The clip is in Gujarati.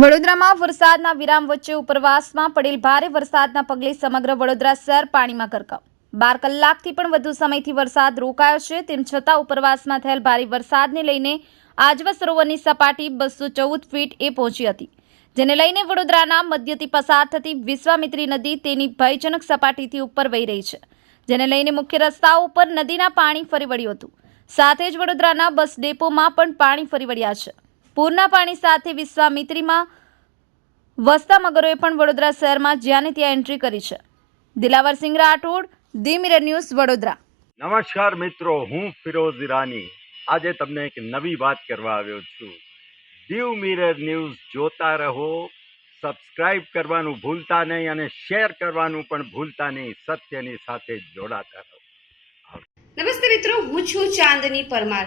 વડોદરામાં વરસાદના વિરામ વચ્ચે ઉપરવાસમાં પડેલ ભારે વરસાદના પગલે સમગ્ર વડોદરા શહેર પાણીમાં ગરકાવ. બાર કલાકથી પણ વધુ સમયથી વરસાદ રોકાયો છે, તેમ છતાં ઉપરવાસમાં થયેલ ભારે વરસાદને લઈને આજવા સરોવરની સપાટી બસો ચૌદ ફીટ એ પહોંચી હતી. જેને લઈને વડોદરાના મધ્યથી પસાર થતી વિશ્વામિત્રી નદી તેની ભયજનક સપાટીથી ઉપર વહી રહી છે. જેને લઈને મુખ્ય રસ્તાઓ ઉપર નદીના પાણી ફરી વળ્યું હતું. સાથે જ વડોદરાના બસ ડેપોમાં પણ પાણી ફરી વળ્યા છે. પૂરના પાણી સાથે વિશ્વામિત્રીમાં વસતા મગરોએ પણ વડોદરા શહેરમાં જ્યાં ત્યાં એન્ટ્રી કરી છે. Dilawarsinh Rathod the mirror news Vadodara. નમસ્કાર મિત્રો હું ફિરોઝ ઈરાની. આજે તમને એક નવી વાત કરવા આવ્યો છું. દીવ મિરર ન્યૂઝ જોતા રહો સબસ્ક્રાઇબ કરવાનું ભૂલતા નહીં અને શેર કરવાનું પણ ભૂલતા નહીં સત્યની સાથે જોડાતા રહો. નમસ્તે મિત્રો હું છું ચાંદની પરમાર.